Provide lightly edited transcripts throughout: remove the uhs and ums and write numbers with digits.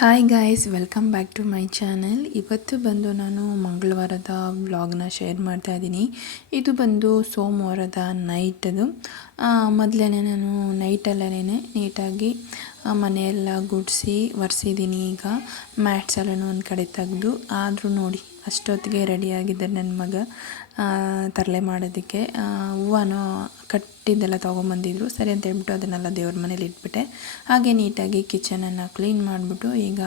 Hi guys, welcome back to my channel. ಇವತ್ತು ಬಂದು ನಾನು ಮಂಗಳವಾರದ ವ್ಲಾಗ್ನ ಶೇರ್ ಮಾಡ್ತಾ ಇದ್ದೀನಿ. ಇದು ಬಂದು ಸೋಮವಾರದ ನೈಟದು. ಮೊದಲೇ ನಾನು ನೈಟಲ್ಲೇ ನೀಟಾಗಿ ಮನೆಯೆಲ್ಲ ಗುಡಿಸಿ ಒರೆಸಿದ್ದೀನಿ. ಈಗ ಮ್ಯಾಟ್ಸ್ ಎಲ್ಲನೂ ಒಂದು ಕಡೆ ತೆಗೆದು, ಆದರೂ ನೋಡಿ ಅಷ್ಟೊತ್ತಿಗೆ ರೆಡಿಯಾಗಿದ್ದೆ ನನ್ನ ಮಗ ತರಲೆ ಮಾಡೋದಕ್ಕೆ. ಹೂವನೂ ಕಟ್ಟಿದ್ದೆಲ್ಲ ತೊಗೊಂಬಂದಿದ್ರು. ಸರಿ ಅಂತ ಹೇಳ್ಬಿಟ್ಟು ಅದನ್ನೆಲ್ಲ ದೇವ್ರ ಮನೇಲಿ ಇಟ್ಬಿಟ್ಟೆ. ಹಾಗೆ ನೀಟಾಗಿ ಕಿಚನನ್ನು ಕ್ಲೀನ್ ಮಾಡಿಬಿಟ್ಟು ಈಗ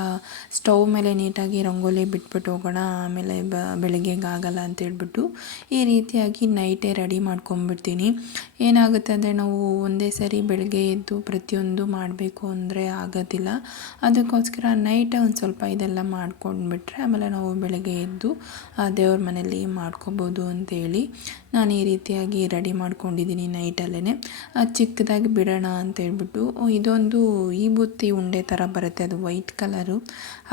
ಸ್ಟವ್ ಮೇಲೆ ನೀಟಾಗಿ ರಂಗೋಲಿ ಬಿಟ್ಬಿಟ್ಟು ಹೋಗೋಣ, ಆಮೇಲೆ ಬೆಳಗ್ಗೆಗೆ ಆಗಲ್ಲ ಅಂತ ಹೇಳ್ಬಿಟ್ಟು ಈ ರೀತಿಯಾಗಿ ನೈಟೇ ರೆಡಿ ಮಾಡ್ಕೊಂಬಿಡ್ತೀನಿ. ಏನಾಗುತ್ತೆ ಅಂದರೆ ನಾವು ಒಂದೇ ಸರಿ ಬೆಳಗ್ಗೆ ಎದ್ದು ಪ್ರತಿಯೊಂದು ಮಾಡಬೇಕು ಅಂದರೆ ಆಗೋದಿಲ್ಲ. ಅದಕ್ಕೋಸ್ಕರ ನೈಟೇ ಒಂದು ಸ್ವಲ್ಪ ಇದೆಲ್ಲ ಮಾಡ್ಕೊಂಡ್ಬಿಟ್ರೆ ಆಮೇಲೆ ನಾವು ಬೆಳಗ್ಗೆ ಎದ್ದು ದೇವ್ರ ಮನೇಲಿ ಮಾಡ್ಕೊಬೋದು ಅಂತೇಳಿ ನಾನು ಈ ರೀತಿಯಾಗಿ ರೆಡಿ ಮಾಡ್ಕೊಂಡಿದ್ದೀನಿ ನೈಟಲ್ಲೇ. ಚಿಕ್ಕದಾಗಿ ಬಿಡೋಣ ಅಂತೇಳ್ಬಿಟ್ಟು ಇದೊಂದು ಈ ಬುತ್ತಿ ಉಂಡೆ ಥರ ಬರುತ್ತೆ, ಅದು ವೈಟ್ ಕಲರು.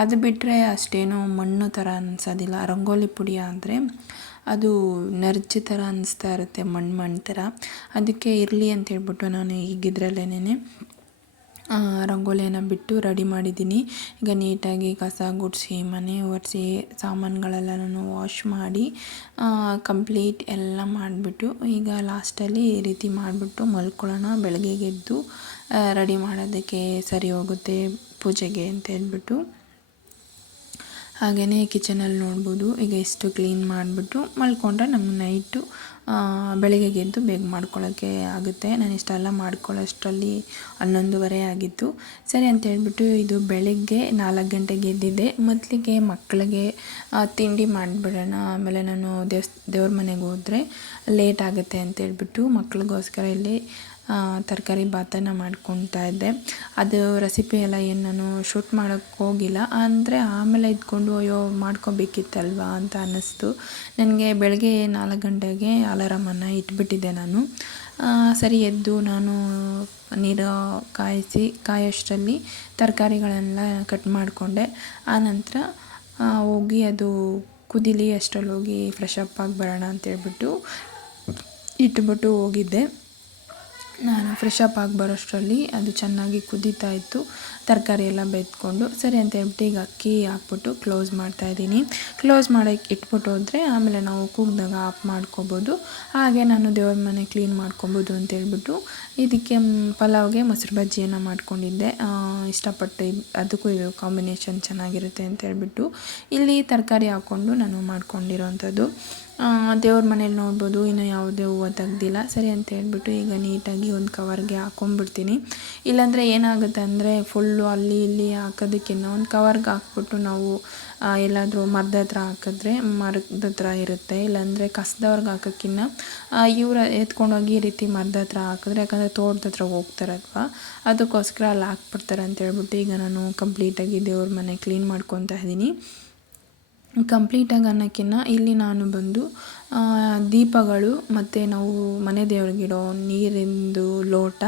ಅದು ಬಿಟ್ಟರೆ ಅಷ್ಟೇನೋ ಮಣ್ಣು ಥರ ಅನಿಸೋದಿಲ್ಲ. ರಂಗೋಲಿ ಪುಡಿ ಆದರೆ ಅದು ನರ್ಜ್ ಥರ ಅನ್ನಿಸ್ತಾ ಇರುತ್ತೆ, ಮಣ್ಣು ಥರ. ಅದಕ್ಕೆ ಇರಲಿ ಅಂತೇಳ್ಬಿಟ್ಟು ನಾನು ಈಗಿದ್ರಲ್ಲೇ ರಂಗೋಲಿಯನ್ನು ಬಿಟ್ಟು ರೆಡಿ ಮಾಡಿದ್ದೀನಿ. ಈಗ ನೀಟಾಗಿ ಕಸ ಗುಡಿಸಿ ಮನೆ ಒರೆಸಿ ಸಾಮಾನುಗಳೆಲ್ಲನೂ ವಾಶ್ ಮಾಡಿ ಕಂಪ್ಲೀಟ್ ಎಲ್ಲ ಮಾಡಿಬಿಟ್ಟು ಈಗ ಲಾಸ್ಟಲ್ಲಿ ಈ ರೀತಿ ಮಾಡಿಬಿಟ್ಟು ಮಲ್ಕೊಳ್ಳೋಣ, ಬೆಳಗ್ಗೆಗೆ ಎದ್ದು ರೆಡಿ ಮಾಡೋದಕ್ಕೆ ಸರಿ ಹೋಗುತ್ತೆ ಪೂಜೆಗೆ ಅಂತ ಹೇಳ್ಬಿಟ್ಟು. ಹಾಗೆಯೇ ಕಿಚನಲ್ಲಿ ನೋಡ್ಬೋದು ಈಗ ಎಷ್ಟು ಕ್ಲೀನ್ ಮಾಡಿಬಿಟ್ಟು ಮಲ್ಕೊಂಡ್ರೆ ನಮ್ಗೆ ನೈಟು ಬೆಳಗ್ಗೆಗೆ ಎದ್ದು ಬೇಗ ಮಾಡ್ಕೊಳ್ಳೋಕ್ಕೆ ಆಗುತ್ತೆ. ನಾನು ಇಷ್ಟೆಲ್ಲ ಮಾಡ್ಕೊಳ್ಳೋಷ್ಟರಲ್ಲಿ 11:30 ಆಗಿತ್ತು. ಸರಿ ಅಂತ ಹೇಳ್ಬಿಟ್ಟು ಇದು ಬೆಳಗ್ಗೆ 4 ಗಂಟೆಗೆ ಎದ್ದಿದ್ದೆ. ಮೊದಲಿಗೆ ಮಕ್ಕಳಿಗೆ ತಿಂಡಿ ಮಾಡಿಬಿಡೋಣ, ಆಮೇಲೆ ನಾನು ದೇವ್ರ ಮನೆಗೆ ಹೋದರೆ ಲೇಟ್ ಆಗುತ್ತೆ ಅಂತೇಳ್ಬಿಟ್ಟು ಮಕ್ಳಿಗೋಸ್ಕರ ಇಲ್ಲಿ ತರಕಾರಿ ಬಾತನ್ನು ಮಾಡ್ಕೊತಾ ಇದ್ದೆ. ಅದು ರೆಸಿಪಿ ಎಲ್ಲ ಏನು ನಾನು ಶೂಟ್ ಮಾಡೋಕ್ಕೆ ಹೋಗಿಲ್ಲ, ಅಂದರೆ ಆಮೇಲೆ ಇದ್ಕೊಂಡು ಅಯ್ಯೋ ಮಾಡ್ಕೋಬೇಕಿತ್ತಲ್ವ ಅಂತ ಅನ್ನಿಸ್ತು ನನಗೆ. ಬೆಳಗ್ಗೆ 4 ಗಂಟೆಗೆ ಅಲಾರಾಮನ್ನು ಇಟ್ಬಿಟ್ಟಿದ್ದೆ ನಾನು. ಸರಿ ಎದ್ದು ನಾನು ನೀರು ಕಾಯೋಷ್ಟರಲ್ಲಿ ತರಕಾರಿಗಳೆಲ್ಲ ಕಟ್ ಮಾಡಿಕೊಂಡೆ. ಆನಂತರ ಹೋಗಿ ಅದು ಕುದೀಲಿ ಅಷ್ಟರಲ್ಲಿ ಹೋಗಿ ಫ್ರೆಶ್ ಅಪ್ ಆಗಿ ಬರೋಣ ಅಂತೇಳ್ಬಿಟ್ಟು ಇಟ್ಬಿಟ್ಟು ಹೋಗಿದ್ದೆ. ನಾನು ಫ್ರೆಶ್ ಅಪ್ ಆಗಿ ಬರೋಷ್ಟರಲ್ಲಿ ಅದು ಚೆನ್ನಾಗಿ ಕುದೀತಾ ಇತ್ತು, ತರಕಾರಿ ಎಲ್ಲ ಬೆಂದ್ಕೊಂಡು. ಸರಿ ಅಂತ ಹೇಳ್ಬಿಟ್ಟು ಈಗ ಅಕ್ಕಿ ಹಾಕ್ಬಿಟ್ಟು ಕ್ಲೋಸ್ ಮಾಡ್ತಾಯಿದ್ದೀನಿ. ಕ್ಲೋಸ್ ಮಾಡೋಕ್ಕೆ ಇಟ್ಬಿಟ್ಟು ಹೋದರೆ ಆಮೇಲೆ ನಾವು ಕೂಗಿದಾಗ ಆಫ್ ಮಾಡ್ಕೊಬೋದು. ಹಾಗೆ ನಾನು ದೇವ್ರ ಮನೆ ಕ್ಲೀನ್ ಮಾಡ್ಕೊಬೋದು ಅಂತೇಳ್ಬಿಟ್ಟು ಇದಕ್ಕೆ ಪಲಾವ್ಗೆ ಮೊಸರು ಬಜ್ಜಿಯನ್ನು ಮಾಡ್ಕೊಂಡಿದ್ದೆ. ಇಷ್ಟಪಟ್ಟು ಅದಕ್ಕೂ ಇದು ಕಾಂಬಿನೇಷನ್ ಚೆನ್ನಾಗಿರುತ್ತೆ ಅಂತೇಳ್ಬಿಟ್ಟು ಇಲ್ಲಿ ತರಕಾರಿ ಹಾಕ್ಕೊಂಡು ನಾನು ಮಾಡ್ಕೊಂಡಿರೋವಂಥದ್ದು. ದೇವ್ರ ಮನೇಲಿ ನೋಡ್ಬೋದು ಇನ್ನು ಯಾವುದೇ ಹೂವು ತೆಗ್ದಿಲ್ಲ. ಸರಿ ಅಂತ ಹೇಳ್ಬಿಟ್ಟು ಈಗ ನೀಟಾಗಿ ಒಂದು ಕವರ್ಗೆ ಹಾಕ್ಕೊಂಡ್ಬಿಡ್ತೀನಿ. ಇಲ್ಲಾಂದರೆ ಏನಾಗುತ್ತೆ ಅಂದರೆ ಫುಲ್ಲು ಅಲ್ಲಿ ಇಲ್ಲಿ ಹಾಕೋದಕ್ಕಿಂತ ಒಂದು ಕವರ್ಗೆ ಹಾಕ್ಬಿಟ್ಟು ನಾವು ಎಲ್ಲಾದರೂ ಮರದ ಹತ್ರ ಹಾಕಿದ್ರೆ ಮರದ ಹತ್ರ ಇರುತ್ತೆ, ಇಲ್ಲಾಂದರೆ ಕಸದವ್ರಿಗೆ ಹಾಕೋಕ್ಕಿಂತ ಇವ್ರು ಎತ್ಕೊಂಡೋಗಿ ಈ ರೀತಿ ಮರದ ಹತ್ರ ಹಾಕಿದ್ರೆ, ಯಾಕಂದರೆ ತೋಟದ ಹತ್ರ ಹೋಗ್ತಾರಲ್ವ, ಅದಕ್ಕೋಸ್ಕರ ಅಲ್ಲಿ ಹಾಕ್ಬಿಡ್ತಾರೆ ಅಂತೇಳ್ಬಿಟ್ಟು ಈಗ ನಾನು ಕಂಪ್ಲೀಟಾಗಿ ದೇವ್ರ ಮನೆ ಕ್ಲೀನ್ ಮಾಡ್ಕೊತಾ ಇದ್ದೀನಿ. ಕಂಪ್ಲೀಟಾಗಿ ಅನ್ನೋಕ್ಕಿಂತ ಇಲ್ಲಿ ನಾನು ಬಂದು ದೀಪಗಳು ಮತ್ತು ನಾವು ಮನೆ ದೇವ್ರಿಗಿಡೋ ನೀರಿಂದು ಲೋಟ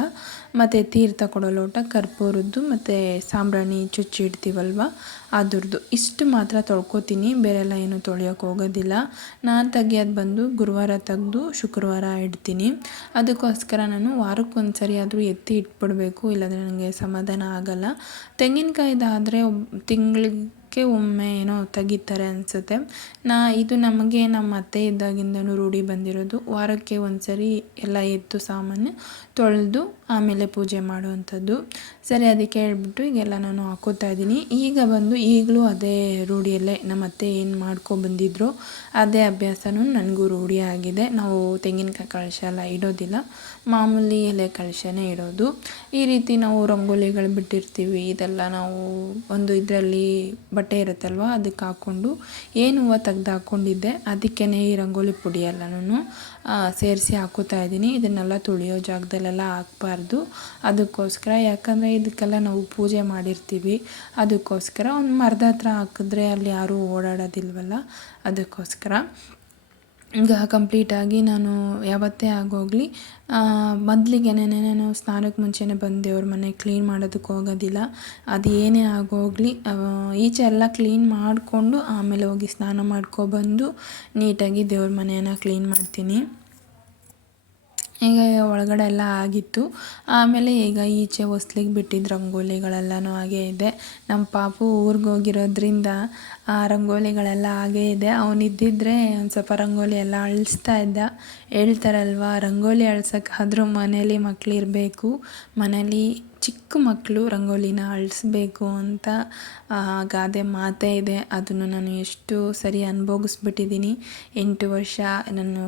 ಮತ್ತು ತೀರ್ಥ ಕೊಡೋ ಲೋಟ, ಕರ್ಪೂರದ್ದು ಮತ್ತು ಸಾಂಬ್ರಾಣಿ ಚುಚ್ಚಿ ಇಡ್ತೀವಲ್ವ ಅದ್ರದ್ದು ಇಷ್ಟು ಮಾತ್ರ ತೊಳ್ಕೊತೀನಿ. ಬೇರೆಲ್ಲ ಏನು ತೊಳೆಯೋಕೆ ಹೋಗೋದಿಲ್ಲ. ನಾನು ತೆಗಿಯೋದು ಬಂದು ಗುರುವಾರ ತೆಗೆದು ಶುಕ್ರವಾರ ಇಡ್ತೀನಿ. ಅದಕ್ಕೋಸ್ಕರ ನಾನು ವಾರಕ್ಕೊಂದು ಸರಿ ಆದರೂ ಎತ್ತಿ ಇಟ್ಬಿಡಬೇಕು, ಇಲ್ಲಾಂದರೆ ನನಗೆ ಸಮಾಧಾನ ಆಗೋಲ್ಲ. ತೆಂಗಿನಕಾಯ್ದಾದರೆ ತಿಂಗಳಿಗೆ ಒಮ್ಮೆ ಏನೋ ತೆಗಿತಾರೆ ಅನಿಸುತ್ತೆ. ಇದು ನಮಗೆ ನಮ್ಮ ಅತ್ತೆ ಇದ್ದಾಗಿಂದನೂ ರೂಢಿ ಬಂದಿರೋದು. ವಾರಕ್ಕೆ ಒಂದು ಸರಿ ಎಲ್ಲ ಎತ್ತು ಸಾಮಾನು ತೊಳೆದು ಆಮೇಲೆ ಪೂಜೆ ಮಾಡುವಂಥದ್ದು. ಸರಿ ಅದಕ್ಕೆ ಹೇಳ್ಬಿಟ್ಟು ಈಗೆಲ್ಲ ನಾನು ಹಾಕೋತಾ ಇದ್ದೀನಿ. ಈಗ ಬಂದು ಈಗಲೂ ಅದೇ ರೂಢಿಯಲ್ಲೇ ನಮ್ಮ ಅತ್ತೆ ಏನು ಮಾಡ್ಕೊಬಂದಿದ್ರು ಅದೇ ಅಭ್ಯಾಸನೂ ನನಗೂ ರೂಢಿಯಾಗಿದೆ. ನಾವು ತೆಂಗಿನಕಾಯಿ ಕಳಶ ಎಲ್ಲ ಇಡೋದಿಲ್ಲ, ಮಾಮೂಲಿ ಎಲೆ ಕಳಶನೇ ಇಡೋದು. ಈ ರೀತಿ ನಾವು ರಂಗೋಲಿಗಳು ಬಿಟ್ಟಿರ್ತೀವಿ, ಇದೆಲ್ಲ ನಾವು ಒಂದು ಇದರಲ್ಲಿ ಬಟ್ಟೆ ಇರುತ್ತಲ್ವ ಅದಕ್ಕೆ ಹಾಕ್ಕೊಂಡು ಏನು ಹೂವು ತೆಗ್ದು ಹಾಕ್ಕೊಂಡಿದ್ದೆ ಅದಕ್ಕೇ ಈ ರಂಗೋಲಿ ಪುಡಿ ಎಲ್ಲನೂ ಸೇರಿಸಿ ಹಾಕೋತಾ ಇದ್ದೀನಿ. ಇದನ್ನೆಲ್ಲ ತುಳಿಯೋ ಜಾಗದಲ್ಲೆಲ್ಲ ಹಾಕಬಾರ್ದು, ಅದಕ್ಕೋಸ್ಕರ. ಯಾಕಂದರೆ ಇದಕ್ಕೆಲ್ಲ ನಾವು ಪೂಜೆ ಮಾಡಿರ್ತೀವಿ, ಅದಕ್ಕೋಸ್ಕರ ಒಂದು ಮರದ ಹತ್ರ ಹಾಕಿದ್ರೆ ಅಲ್ಲಿ ಯಾರೂ ಓಡಾಡೋದಿಲ್ವಲ್ಲ, ಅದಕ್ಕೋಸ್ಕರ. ಈಗ ಕಂಪ್ಲೀಟಾಗಿ ನಾನು ಯಾವತ್ತೇ ಆಗೋಗಲಿ ಮೊದಲಿಗೆನೇ ನಾನು ಸ್ನಾನಕ್ಕೆ ಮುಂಚೆನೇ ಬಂದು ದೇವ್ರ ಮನೆ ಕ್ಲೀನ್ ಮಾಡೋದಕ್ಕೆ ಹೋಗೋದಿಲ್ಲ. ಅದು ಏನೇ ಆಗೋಗಲಿ ಈಚೆ ಎಲ್ಲ ಕ್ಲೀನ್ ಮಾಡಿಕೊಂಡು ಆಮೇಲೆ ಹೋಗಿ ಸ್ನಾನ ಮಾಡ್ಕೊಬಂದು ನೀಟಾಗಿ ದೇವ್ರ ಮನೆಯನ್ನು ಕ್ಲೀನ್ ಮಾಡ್ತೀನಿ. ಈಗ ಒಳಗಡೆ ಎಲ್ಲ ಆಗಿತ್ತು. ಆಮೇಲೆ ಈಗ ಈಚೆ ಹೊಸ್ಲಿಗೆ ಬಿಟ್ಟಿದ್ದು ರಂಗೋಲಿಗಳೆಲ್ಲನೂ ಹಾಗೇ ಇದೆ. ನಮ್ಮ ಪಾಪು ಊರಿಗೆ ಹೋಗಿರೋದ್ರಿಂದ ಆ ರಂಗೋಲಿಗಳೆಲ್ಲ ಹಾಗೇ ಇದೆ. ಅವನಿದ್ದಿದ್ರೆ ಒಂದು ಸ್ವಲ್ಪ ರಂಗೋಲಿ ಎಲ್ಲ ಅಳಿಸ್ತಾ ಇದ್ದ. ಹೇಳ್ತಾರಲ್ವ, ರಂಗೋಲಿ ಅಳ್ಸೋಕ್ಕಾದ್ರೂ ಮನೇಲಿ ಮಕ್ಕಳಿರಬೇಕು, ಮನೇಲಿ ಚಿಕ್ಕ ಮಕ್ಕಳು ರಂಗೋಲಿನ ಅಳಿಸ್ಬೇಕು ಅಂತ ಗಾದೆ ಮಾತೇ ಇದೆ. ಅದನ್ನು ನಾನು ಎಷ್ಟು ಸರಿ ಅನುಭವಿಸ್ಬಿಟ್ಟಿದ್ದೀನಿ. 8 ವರ್ಷ ನಾನು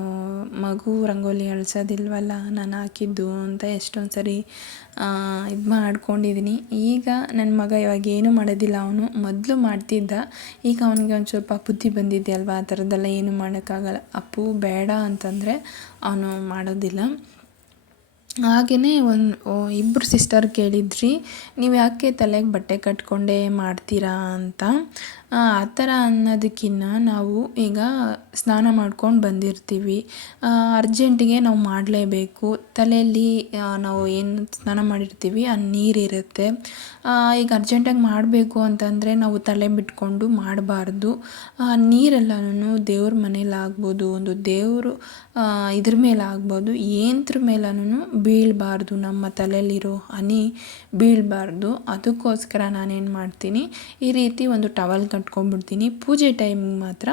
ಮಗು ರಂಗೋಲಿ ಅಳಿಸೋದಿಲ್ವಲ್ಲ ನಾನು ಹಾಕಿದ್ದು ಅಂತ ಎಷ್ಟೊಂದು ಸರಿ ಇದು ಮಾಡ್ಕೊಂಡಿದ್ದೀನಿ. ಈಗ ನನ್ನ ಮಗ ಇವಾಗ ಏನೂ ಮಾಡೋದಿಲ್ಲ. ಅವನು ಮೊದಲು ಮಾಡ್ತಿದ್ದ, ಈಗ ಅವನಿಗೆ ಒಂದು ಸ್ವಲ್ಪ ಬುದ್ಧಿ ಬಂದಿದೆಯಲ್ವ, ಆ ಥರದ್ದೆಲ್ಲ ಏನೂ ಮಾಡೋಕ್ಕಾಗಲ್ಲ. ಅಪ್ಪು ಬೇಡ ಅಂತಂದರೆ ಅವನು ಮಾಡೋದಿಲ್ಲ. ಹಾಗೆಯೇ ಇಬ್ಬರು ಸಿಸ್ಟರ್ ಕೇಳಿದ್ರಿ, ನೀವು ಯಾಕೆ ತಲೆಗೆ ಬಟ್ಟೆ ಕಟ್ಕೊಂಡೇ ಮಾಡ್ತೀರಾ ಅಂತ. ಆ ಥರ ಅನ್ನೋದಕ್ಕಿಂತ ನಾವು ಈಗ ಸ್ನಾನ ಮಾಡ್ಕೊಂಡು ಬಂದಿರ್ತೀವಿ, ಅರ್ಜೆಂಟಿಗೆ ನಾವು ಮಾಡಲೇಬೇಕು. ತಲೆಯಲ್ಲಿ ನಾವು ಏನು ಸ್ನಾನ ಮಾಡಿರ್ತೀವಿ ಆ ನೀರಿರುತ್ತೆ. ಈಗ ಅರ್ಜೆಂಟಾಗಿ ಮಾಡಬೇಕು ಅಂತಂದರೆ ನಾವು ತಲೆ ಬಿಟ್ಕೊಂಡು ಮಾಡಬಾರ್ದು. ನೀರೆಲ್ಲನೂ ದೇವ್ರ ಮನೇಲಾಗ್ಬೋದು, ಒಂದು ದೇವರು ಇದ್ರ ಮೇಲಾಗ್ಬೋದು, ಏನತ್ರ ಮೇಲೂ ಬೀಳಬಾರ್ದು. ನಮ್ಮ ತಲೆಯಲ್ಲಿರೋ ಹನಿ ಬೀಳಬಾರ್ದು. ಅದಕ್ಕೋಸ್ಕರ ನಾನೇನು ಮಾಡ್ತೀನಿ, ಈ ರೀತಿ ಒಂದು ಟವಲ್ ಕಟ್ಕೊಂಡ್ಬಿಡ್ತೀನಿ. ಪೂಜೆ ಟೈಮಿಗೆ ಮಾತ್ರ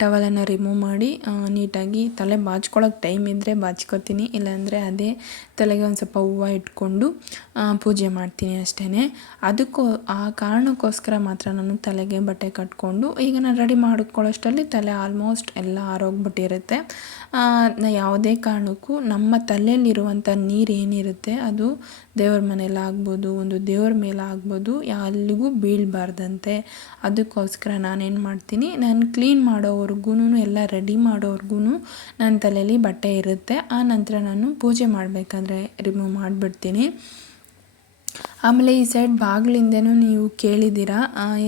ಟವಲನ್ನು ರಿಮೂವ್ ಮಾಡಿ ನೀಟಾಗಿ ತಲೆ ಬಾಚ್ಕೊಳ್ಳೋಕೆ ಟೈಮ್ ಇದ್ದರೆ ಬಾಚ್ಕೊತೀನಿ, ಇಲ್ಲಾಂದರೆ ಅದೇ ತಲೆಗೆ ಒಂದು ಸ್ವಲ್ಪ ಹೂವು ಇಟ್ಕೊಂಡು ಪೂಜೆ ಮಾಡ್ತೀನಿ ಅಷ್ಟೇ. ಆ ಕಾರಣಕ್ಕೋಸ್ಕರ ಮಾತ್ರ ನಾನು ತಲೆಗೆ ಬಟ್ಟೆ ಕಟ್ಕೊಂಡು, ಈಗ ನಾನು ರೆಡಿ ಮಾಡ್ಕೊಳ್ಳೋಷ್ಟರಲ್ಲಿ ತಲೆ ಆಲ್ಮೋಸ್ಟ್ ಎಲ್ಲ ಆರೋಗ್ಬಿಟ್ಟಿರುತ್ತೆ. ಯಾವುದೇ ಕಾರಣಕ್ಕೂ ನಮ್ಮ ತಲೆಯಲ್ಲಿರುವಂಥ ನೀರು ಏನಿರುತ್ತೆ ಅದು ದೇವ್ರ ಮನೇಲಾಗ್ಬೋದು, ಒಂದು ದೇವ್ರ ಮೇಲಾಗ್ಬೋದು, ಎಲ್ಲಿಗೂ ಬೀಳಬಾರ್ದಂತೆ. ಅದಕ್ಕೋಸ್ಕರ ನಾನೇನು ಮಾಡ್ತೀನಿ, ನಾನು ಕ್ಲೀನ್ ಮಾಡೋವರೆಗೂ ಎಲ್ಲ ರೆಡಿ ಮಾಡೋವರೆಗೂ ನನ್ನ ತಲೆಯಲ್ಲಿ ಬಟ್ಟೆ ಇರುತ್ತೆ. ಆ ನಂತರ ನಾನು ಪೂಜೆ ಮಾಡಬೇಕಾದ್ರೆ ರಿಮೂವ್ ಮಾಡಿಬಿಡ್ತೀನಿ. ಆಮೇಲೆ ಈ ಸೈಡ್ ಬಾಗಿಲಿಂದನೂ ನೀವು ಕೇಳಿದ್ದೀರಾ,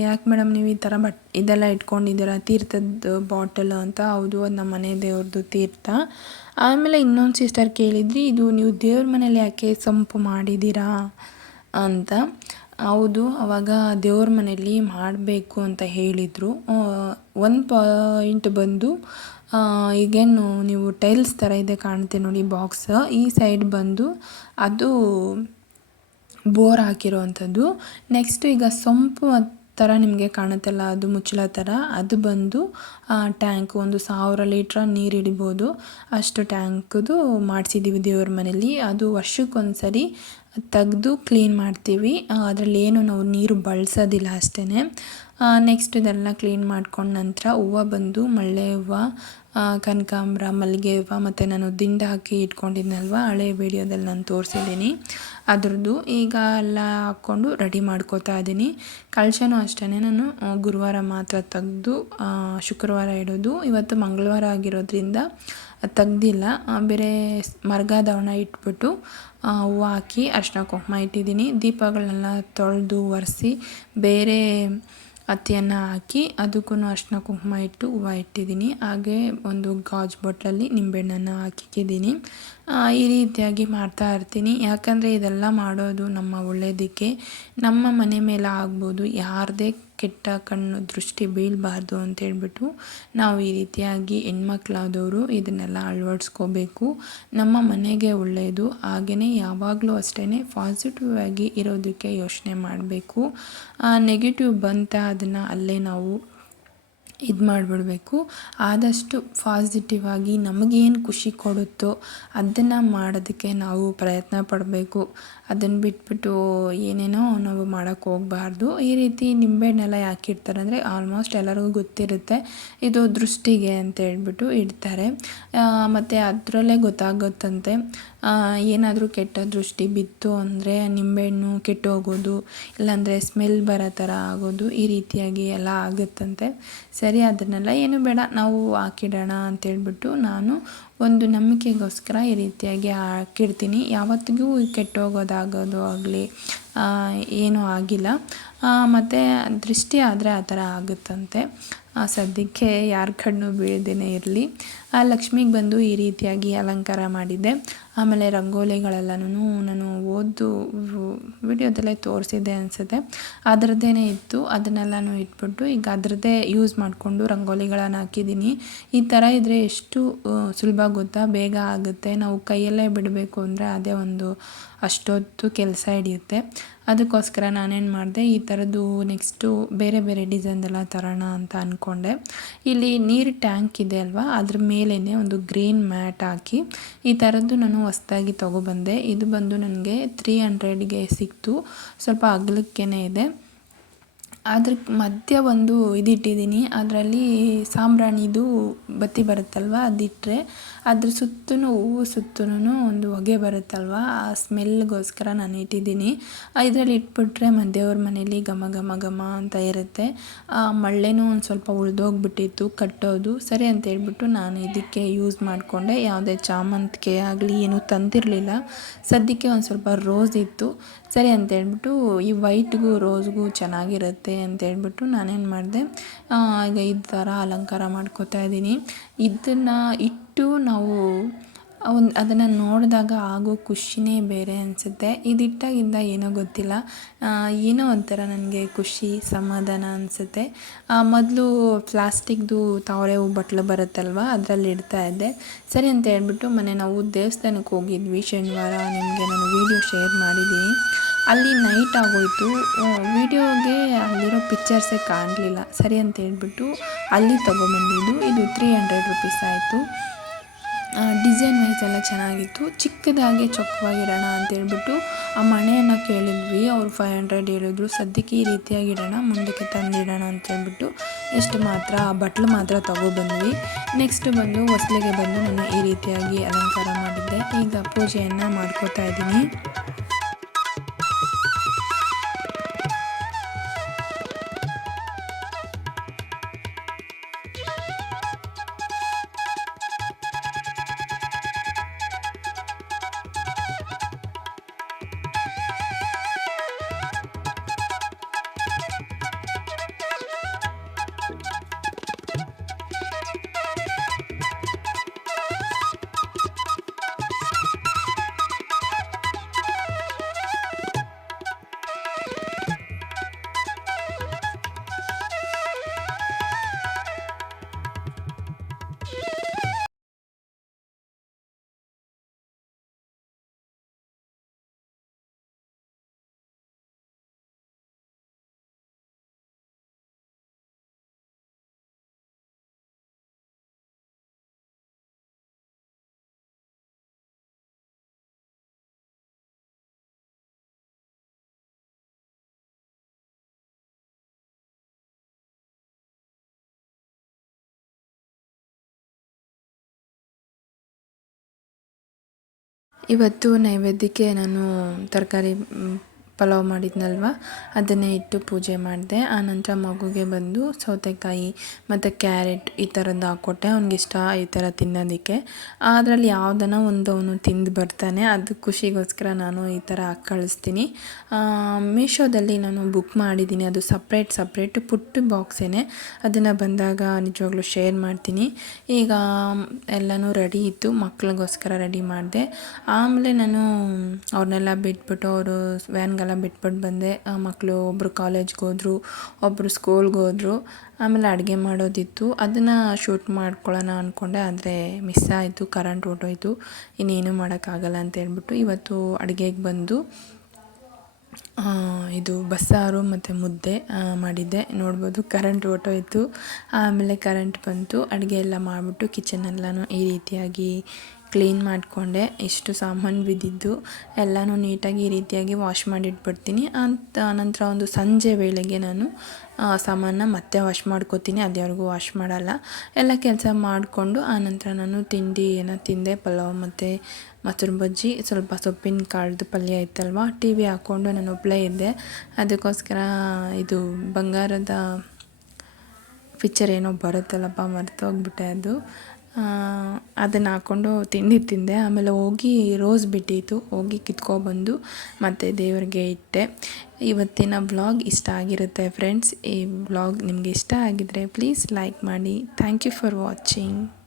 ಯಾಕೆ ಮೇಡಮ್ ನೀವು ಈ ಥರ ಇದೆಲ್ಲ ಇಟ್ಕೊಂಡಿದ್ದೀರಾ, ತೀರ್ಥದ ಬಾಟಲ್ ಅಂತ. ಹೌದು, ಅದು ನಮ್ಮ ಮನೆ ದೇವ್ರದ್ದು ತೀರ್ಥ. ಆಮೇಲೆ ಇನ್ನೊಂದು ಸಿಸ್ಟರ್ ಕೇಳಿದ್ರಿ, ಇದು ನೀವು ದೇವ್ರ ಮನೇಲಿ ಯಾಕೆ ಸಂಪು ಮಾಡಿದ್ದೀರಾ ಅಂತ. ಹೌದು, ಆವಾಗ ದೇವ್ರ ಮನೇಲಿ ಮಾಡಬೇಕು ಅಂತ ಹೇಳಿದರು. ಒಂದು ಪಾಯಿಂಟ್ ಬಂದು, ಈಗೇನು ನೀವು ಟೈಲ್ಸ್ ಥರ ಇದೆ ಕಾಣುತ್ತೆ ನೋಡಿ ಬಾಕ್ಸ್, ಈ ಸೈಡ್ ಬಂದು ಅದು ಬೋರ್ ಹಾಕಿರೋವಂಥದ್ದು. ನೆಕ್ಸ್ಟ್ ಈಗ ಸೊಂಪು ಥರ ನಿಮಗೆ ಕಾಣುತ್ತಲ್ಲ, ಅದು ಮುಚ್ಚಳ ಥರ, ಅದು ಬಂದು ಟ್ಯಾಂಕ್, ಒಂದು 1000 ಲೀಟ್ರ್ ನೀರು ಹಿಡಿಬೋದು ಅಷ್ಟು ಟ್ಯಾಂಕ್ದು ಮಾಡಿಸಿದ್ದೀವಿ ದೇವ್ರ ಮನೇಲಿ. ಅದು ವರ್ಷಕ್ಕೊಂದ್ಸರಿ ತೆಗೆದು ಕ್ಲೀನ್ ಮಾಡ್ತೀವಿ. ಅದರಲ್ಲಿ ಏನು ನಾವು ನೀರು ಬಳಸೋದಿಲ್ಲ ಅಷ್ಟೇ. ನೆಕ್ಸ್ಟ್ ಇದೆಲ್ಲ ಕ್ಲೀನ್ ಮಾಡ್ಕೊಂಡ ನಂತರ ಹೂವು ಬಂದು ಮಲ್ಲೆ ಹೂವು, ಕನಕಾಂಬರ, ಮಲ್ಲಿಗೆ ಹೂವು, ಮತ್ತು ನಾನು ದಿಂಡು ಹಾಕಿ ಇಟ್ಕೊಂಡಿದ್ನಲ್ವ ಹಳೆ ವೀಡಿಯೋದಲ್ಲಿ ನಾನು ತೋರಿಸಿದ್ದೀನಿ ಅದ್ರದ್ದು. ಈಗ ಎಲ್ಲ ಹಾಕ್ಕೊಂಡು ರೆಡಿ ಮಾಡ್ಕೋತಾ ಇದ್ದೀನಿ. ಕಳಶನೂ ಅಷ್ಟೇ, ನಾನು ಗುರುವಾರ ಮಾತ್ರ ತೆಗೆದು ಶುಕ್ರವಾರ ಇಡೋದು. ಇವತ್ತು ಮಂಗಳವಾರ ಆಗಿರೋದ್ರಿಂದ ತೆಗ್ದಿಲ್ಲ, ಬೇರೆ ಮರ್ಗಾದವನ್ನ ಇಟ್ಬಿಟ್ಟು ಹೂವು ಹಾಕಿ ಅರ್ಶಿನ ಕುಂಕುಮ ಇಟ್ಟಿದ್ದೀನಿ. ದೀಪಗಳನ್ನೆಲ್ಲ ತೊಳೆದು ಒರೆಸಿ ಬೇರೆ ಹತ್ತಿಯನ್ನು ಹಾಕಿ ಅದಕ್ಕೂ ಅರ್ಶಿನ ಕುಂಕುಮ ಇಟ್ಟು ಹೂವು ಇಟ್ಟಿದ್ದೀನಿ. ಹಾಗೆ ಒಂದು ಗಾಜು ಬಾಟ್ಲಲ್ಲಿ ನಿಂಬೆಹಣ್ಣನ್ನು ಹಾಕಿದ್ದೀನಿ. ಈ ರೀತಿಯಾಗಿ ಮಾಡ್ತಾ ಇರ್ತೀನಿ. ಯಾಕಂದರೆ ಇದೆಲ್ಲ ಮಾಡೋದು ನಮ್ಮ ಒಳ್ಳೆಯದಕ್ಕೆ, ನಮ್ಮ ಮನೆ ಮೇಲೆ ಆಗ್ಬೋದು, ಯಾರದೇ ಕೆಟ್ಟ ಕಣ್ಣು ದೃಷ್ಟಿ ಬೀಳಬಾರ್ದು ಅಂತೇಳ್ಬಿಟ್ಟು ನಾವು ಈ ರೀತಿಯಾಗಿ ಹೆಣ್ಮಕ್ಳಾದವರು ಇದನ್ನೆಲ್ಲ ಅಳವಡಿಸ್ಕೋಬೇಕು. ನಮ್ಮ ಮನೆಗೆ ಒಳ್ಳೆಯದು. ಹಾಗೆಯೇ ಯಾವಾಗಲೂ ಅಷ್ಟೇ ಪಾಸಿಟಿವ್ ಆಗಿ ಇರೋದಕ್ಕೆ ಯೋಚನೆ ಮಾಡಬೇಕು. ನೆಗೆಟಿವ್ ಬಂತ ಅದನ್ನು ಅಲ್ಲೇ ನಾವು ಇದು ಮಾಡಿಬಿಡಬೇಕು. ಆದಷ್ಟು ಪಾಸಿಟಿವ್ ಆಗಿ ನಮಗೇನು ಖುಷಿ ಕೊಡುತ್ತೋ ಅದನ್ನು ಮಾಡೋದಕ್ಕೆ ನಾವು ಪ್ರಯತ್ನ ಪಡಬೇಕು. ಅದನ್ನು ಬಿಟ್ಬಿಟ್ಟು ಏನೇನೋ ನಾವು ಮಾಡೋಕ್ಕೆ ಹೋಗಬಾರ್ದು. ಈ ರೀತಿ ನಿಂಬೆಹಣ್ಣೆಲ್ಲ ಯಾಕೆ ಇಡ್ತಾರೆ ಅಂದರೆ, ಆಲ್ಮೋಸ್ಟ್ ಎಲ್ಲರಿಗೂ ಗೊತ್ತಿರುತ್ತೆ ಇದು ದೃಷ್ಟಿಗೆ ಅಂತ ಹೇಳ್ಬಿಟ್ಟು ಇಡ್ತಾರೆ. ಮತ್ತು ಅದರಲ್ಲೇ ಗೊತ್ತಾಗುತ್ತಂತೆ ಏನಾದರೂ ಕೆಟ್ಟ ದೃಷ್ಟಿ ಬಿತ್ತು ಅಂದರೆ ನಿಂಬೆಹಣ್ಣು ಕೆಟ್ಟೋಗೋದು, ಇಲ್ಲಾಂದರೆ ಸ್ಮೆಲ್ ಬರೋ ಥರ ಆಗೋದು, ಈ ರೀತಿಯಾಗಿ ಎಲ್ಲ ಆಗುತ್ತಂತೆ. ಸರಿ, ಅದನ್ನೆಲ್ಲ ಏನು ಬೇಡ, ನಾವು ಹಾಕಿಡೋಣ ಅಂತೇಳ್ಬಿಟ್ಟು ನಾನು ಒಂದು ನಂಬಿಕೆಗೋಸ್ಕರ ಈ ರೀತಿಯಾಗಿ ಹಾಕಿಡ್ತೀನಿ. ಯಾವತ್ತಿಗೂ ಕೆಟ್ಟೋಗೋದಾಗೋದು ಆಗಲಿ ಏನೂ ಆಗಿಲ್ಲ. ಮತ್ತು ದೃಷ್ಟಿ ಆದರೆ ಆ ಥರ ಆಗುತ್ತಂತೆ. ಸದ್ಯಕ್ಕೆ ಯಾರ ಕಣ್ಣು ಬೀಳದೇನೆ ಇರಲಿ. ಆ ಲಕ್ಷ್ಮಿಗೆ ಬಂದು ಈ ರೀತಿಯಾಗಿ ಅಲಂಕಾರ ಮಾಡಿದ್ದೆ. ಆಮೇಲೆ ರಂಗೋಲಿಗಳೆಲ್ಲನೂ ನಾನು ವಿಡಿಯೋದಲ್ಲೇ ತೋರಿಸಿದ್ದೆ ಅನಿಸುತ್ತೆ, ಅದರದ್ದೇ ಇತ್ತು. ಅದನ್ನೆಲ್ಲನೂ ಇಟ್ಬಿಟ್ಟು ಈಗ ಅದರದ್ದೇ ಯೂಸ್ ಮಾಡಿಕೊಂಡು ರಂಗೋಲಿಗಳನ್ನು ಹಾಕಿದ್ದೀನಿ. ಈ ಥರ ಇದ್ದರೆ ಎಷ್ಟು ಸುಲಭ ಗೊತ್ತಾ, ಬೇಗ ಆಗುತ್ತೆ. ನಾವು ಕೈಯಲ್ಲೇ ಬಿಡಬೇಕು ಅಂದರೆ ಅದೇ ಒಂದು ಅಷ್ಟೊತ್ತು ಕೆಲಸ ಹಿಡಿಯುತ್ತೆ. ಅದಕ್ಕೋಸ್ಕರ ನಾನೇನು ಮಾಡಿದೆ, ಈ ಥರದ್ದು ನೆಕ್ಸ್ಟು ಬೇರೆ ಬೇರೆ ಡಿಸೈನ್ದೆಲ್ಲ ತರೋಣ ಅಂತ ಅಂದ್ಕೊಂಡೆ. ಇಲ್ಲಿ ನೀರು ಟ್ಯಾಂಕ್ ಇದೆ ಅಲ್ವಾ, ಅದ್ರ ಮೇಲೇ ಒಂದು ಗ್ರೀನ್ ಮ್ಯಾಟ್ ಹಾಕಿ ಈ ಥರದ್ದು ನಾನು ಹೊಸ್ದಾಗಿ ತೊಗೊಬಂದೆ. ಇದು ಬಂದು ನನಗೆ 300ಗೆ ಸಿಕ್ತು. ಸ್ವಲ್ಪ ಅಗಲಕ್ಕೇ ಇದೆ. ಅದ್ರ ಮಧ್ಯ ಒಂದು ಇದಿಟ್ಟಿದ್ದೀನಿ, ಅದರಲ್ಲಿ ಸಾಂಬ್ರಾಣಿದು ಬತ್ತಿ ಬರುತ್ತಲ್ವ, ಅದಿಟ್ಟರೆ ಅದ್ರ ಹೂವು ಸುತ್ತೂ ಒಂದು ಹೊಗೆ ಬರುತ್ತಲ್ವ, ಆ ಸ್ಮೆಲ್ಗೋಸ್ಕರ ನಾನು ಇಟ್ಟಿದ್ದೀನಿ. ಇದರಲ್ಲಿ ಇಟ್ಬಿಟ್ರೆ ದೇವ್ರ ಮನೇಲಿ ಘಮ ಘಮ ಘಮ ಅಂತ ಇರುತ್ತೆ. ಮಳ್ಳೆನೂ ಒಂದು ಸ್ವಲ್ಪ ಉಳಿದೋಗ್ಬಿಟ್ಟಿತ್ತು ಕಟ್ಟೋದು. ಸರಿ ಅಂತ ಹೇಳ್ಬಿಟ್ಟು ನಾನು ಇದಕ್ಕೆ ಯೂಸ್ ಮಾಡಿಕೊಂಡೆ. ಯಾವುದೇ ಚಾಮಂತಿಗೆ ಆಗಲಿ ಏನೂ ತಂದಿರಲಿಲ್ಲ. ಸದ್ಯಕ್ಕೆ ಒಂದು ಸ್ವಲ್ಪ ರೋಸ್ ಇತ್ತು. ಸರಿ ಅಂತೇಳ್ಬಿಟ್ಟು ಈ ವೈಟ್ಗೂ ರೋಸ್ಗೂ ಚೆನ್ನಾಗಿರುತ್ತೆ ಅಂತೇಳ್ಬಿಟ್ಟು ನಾನೇನು ಮಾಡಿದೆ, ಈಗ ಈ ಥರ ಅಲಂಕಾರ ಮಾಡ್ಕೋತಾ ಇದ್ದೀನಿ. ಇದನ್ನು ಇಟ್ಟು ನಾವು ಅದನ್ನು ನೋಡಿದಾಗ ಆಗೋ ಖುಷಿನೇ ಬೇರೆ ಅನಿಸುತ್ತೆ. ಇದಿಟ್ಟಾಗಿಂದ ಏನೋ ಗೊತ್ತಿಲ್ಲ, ಏನೋ ಒಂಥರ ನನಗೆ ಖುಷಿ ಸಮಾಧಾನ ಅನಿಸುತ್ತೆ. ಮೊದಲು ಪ್ಲಾಸ್ಟಿಕ್ದು ತಾವರೆ ಹೂ ಬಟ್ಲು ಬರುತ್ತಲ್ವ, ಅದರಲ್ಲಿ ಇಡ್ತಾಯಿದ್ದೆ. ಸರಿ ಅಂತ ಹೇಳ್ಬಿಟ್ಟು ನಾವು ದೇವಸ್ಥಾನಕ್ಕೆ ಹೋಗಿದ್ವಿ ಶನಿವಾರ, ನಿಮಗೆ ನಾನು ವೀಡಿಯೋ ಶೇರ್ ಮಾಡಿದ್ದೀನಿ. ಅಲ್ಲಿ ನೈಟ್ ಆಗೋಯಿತು, ವೀಡಿಯೋಗೆ ಅಲ್ಲಿರೋ ಪಿಕ್ಚರ್ಸೇ ಕಾಣಲಿಲ್ಲ. ಸರಿ ಅಂತ ಹೇಳ್ಬಿಟ್ಟು ಅಲ್ಲಿ ತೊಗೊಂಬಂದಿದ್ದು. ಇದು 300 ರುಪೀಸ್ ಆಯಿತು. ಡಿಸೈನ್ ವೈಸ್ ಎಲ್ಲ ಚೆನ್ನಾಗಿತ್ತು. ಚಿಕ್ಕದಾಗೆ ಚೊಕ್ಕವಾಗಿಡೋಣ ಅಂತೇಳ್ಬಿಟ್ಟು ಆ ಮಣೆಯನ್ನು ಕೇಳಿದ್ವಿ, ಅವರು 500 ಹೇಳಿದ್ರು. ಸದ್ಯಕ್ಕೆ ಈ ರೀತಿಯಾಗಿ ಇಡೋಣ, ಮುಂದಕ್ಕೆ ತಂದಿಡೋಣ ಅಂತೇಳ್ಬಿಟ್ಟು ಎಷ್ಟು ಮಾತ್ರ ಬಟ್ಲು ಮಾತ್ರ ತೊಗೊಬಂದ್ವಿ. ನೆಕ್ಸ್ಟ್ ಬಂದು ಹೊಸ್ಲಿಗೆ ಬಂದು ನಾನು ಈ ರೀತಿಯಾಗಿ ಅಲಂಕಾರ ಮಾಡಿದ್ದೆ. ಈಗ ಪೂಜೆಯನ್ನು ಮಾಡ್ಕೋತಾ ಇದ್ದೀನಿ. ಇವತ್ತು ನೈವೇದ್ಯಕ್ಕೆ ನಾನು ತರಕಾರಿ ಪಲಾವ್ ಮಾಡಿದ್ನಲ್ವ, ಅದನ್ನೇ ಇಟ್ಟು ಪೂಜೆ ಮಾಡಿದೆ. ಆನಂತರ ಮಗುಗೆ ಬಂದು ಸೌತೆಕಾಯಿ ಮತ್ತು ಕ್ಯಾರೆಟ್ ಈ ಥರದ್ದು ಹಾಕ್ಕೊಟ್ಟೆ. ಅವ್ನಿಗಿಷ್ಟ ಈ ಥರ ತಿನ್ನೋದಕ್ಕೆ. ಅದರಲ್ಲಿ ಯಾವುದನ್ನ ಒಂದು ಅವನು ತಿಂದು ಬರ್ತಾನೆ, ಅದು ಖುಷಿಗೋಸ್ಕರ ನಾನು ಈ ಥರ ಹಾಕಿ ಕಳಿಸ್ತೀನಿ. ಮೀಶೋದಲ್ಲಿ ನಾನು ಬುಕ್ ಮಾಡಿದ್ದೀನಿ, ಅದು ಸಪ್ರೇಟ್ ಪುಟ್ಟ ಬಾಕ್ಸೇನೆ. ಅದನ್ನು ಬಂದಾಗ ನಿಜವಾಗ್ಲೂ ಶೇರ್ ಮಾಡ್ತೀನಿ. ಈಗ ಎಲ್ಲನೂ ರೆಡಿ ಇತ್ತು, ಮಕ್ಳಿಗೋಸ್ಕರ ರೆಡಿ ಮಾಡಿದೆ. ಆಮೇಲೆ ನಾನು ಅವ್ರನ್ನೆಲ್ಲ ಬಿಟ್ಬಿಟ್ಟು, ಅವರು ವ್ಯಾನ್ಗೆಲ್ಲ ಬಿಟ್ಬಿಟ್ಟು ಬಂದೆ. ಮಕ್ಕಳು ಒಬ್ಬರು ಕಾಲೇಜ್ಗೆ ಹೋದರು, ಒಬ್ಬರು ಸ್ಕೂಲ್ಗೆ ಹೋದರು. ಆಮೇಲೆ ಅಡುಗೆ ಮಾಡೋದಿತ್ತು, ಅದನ್ನು ಶೂಟ್ ಮಾಡ್ಕೊಳ್ಳೋಣ ಅಂದ್ಕೊಂಡೆ, ಆದರೆ ಮಿಸ್ ಆಯಿತು, ಕರೆಂಟ್ ಹೊರ್ಟೋಯ್ತು. ಇನ್ನೇನು ಮಾಡೋಕ್ಕಾಗಲ್ಲ ಅಂತ ಹೇಳ್ಬಿಟ್ಟು ಇವತ್ತು ಅಡುಗೆಗೆ ಬಂದು ಇದು ಬಸ್ಸಾರು ಮತ್ತು ಮುದ್ದೆ ಮಾಡಿದ್ದೆ. ನೋಡ್ಬೋದು ಕರೆಂಟ್ ಹೊರ್ಟೋಯ್ತು. ಆಮೇಲೆ ಕರೆಂಟ್ ಬಂತು, ಅಡುಗೆ ಎಲ್ಲ ಮಾಡಿಬಿಟ್ಟು ಕಿಚನೆಲ್ಲನೂ ಈ ರೀತಿಯಾಗಿ ಕ್ಲೀನ್ ಮಾಡಿಕೊಂಡೆ. ಇಷ್ಟು ಸಾಮಾನು ಬಿದ್ದಿದ್ದು ಎಲ್ಲನೂ ನೀಟಾಗಿ ಈ ರೀತಿಯಾಗಿ ವಾಶ್ ಮಾಡಿಟ್ಬಿಡ್ತೀನಿ. ನಂತರ ಒಂದು ಸಂಜೆ ವೇಳೆಗೆ ನಾನು ಸಾಮಾನ ಮತ್ತೆ ವಾಶ್ ಮಾಡ್ಕೋತೀನಿ, ಅದ್ಯಾರಿಗೂ ವಾಶ್ ಮಾಡಲ್ಲ. ಎಲ್ಲ ಕೆಲಸ ಮಾಡಿಕೊಂಡು ಆನಂತರ ನಾನು ತಿಂಡಿ ಏನೋ ತಿಂದೆ, ಪಲಾವ್ ಮತ್ತು ಮೊಸರು ಬಜ್ಜಿ, ಸ್ವಲ್ಪ ಸೊಪ್ಪಿನ ಕಾಳ್ದು ಪಲ್ಯ ಇತ್ತಲ್ವ. ಟಿ ವಿ ಹಾಕ್ಕೊಂಡು ನಾನು ಒಬ್ಬಳೇ ಇದ್ದೆ. ಅದಕ್ಕೋಸ್ಕರ ಇದು ಬಂಗಾರದ ಪಿಕ್ಚರ್ ಏನೋ ಬರುತ್ತಲ್ಲಪ್ಪ, ಮರ್ತೋಗ್ಬಿಟ್ಟೆ ಅದು. ಅದನ್ನು ಹಾಕ್ಕೊಂಡು ತಿಂದೆ. ಆಮೇಲೆ ಹೋಗಿ ರೋಸ್ ಬಿಟ್ಟಿತ್ತು, ಹೋಗಿ ಕಿತ್ಕೊಬಂದು ಮತ್ತು ದೇವರಿಗೆ ಇಟ್ಟೆ. ಇವತ್ತಿನ ವ್ಲಾಗ್ ಇಷ್ಟ ಆಗಿರುತ್ತೆ ಫ್ರೆಂಡ್ಸ್. ಈ ವ್ಲಾಗ್ ನಿಮಗೆ ಇಷ್ಟ ಆಗಿದ್ದರೆ ಪ್ಲೀಸ್ ಲೈಕ್ ಮಾಡಿ. Thank you for watching.